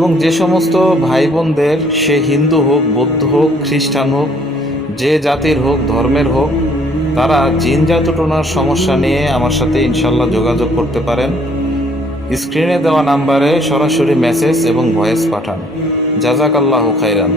এবং যে সমস্ত ভাই বোনদের, সে হিন্দু হোক, বৌদ্ধ হোক, খ্রিস্টান হোক, যে জাতির হোক, ধর্মের হোক, তারা জিন জাদুটোনার সমস্যা নিয়ে আমার সাথে ইনশাল্লাহ যোগাযোগ করতে পারেন। স্ক্রিনে দেওয়া নাম্বারে সরাসরি মেসেজ এবং ভয়েস পাঠান। জাজাকাল্লাহু খাইরান।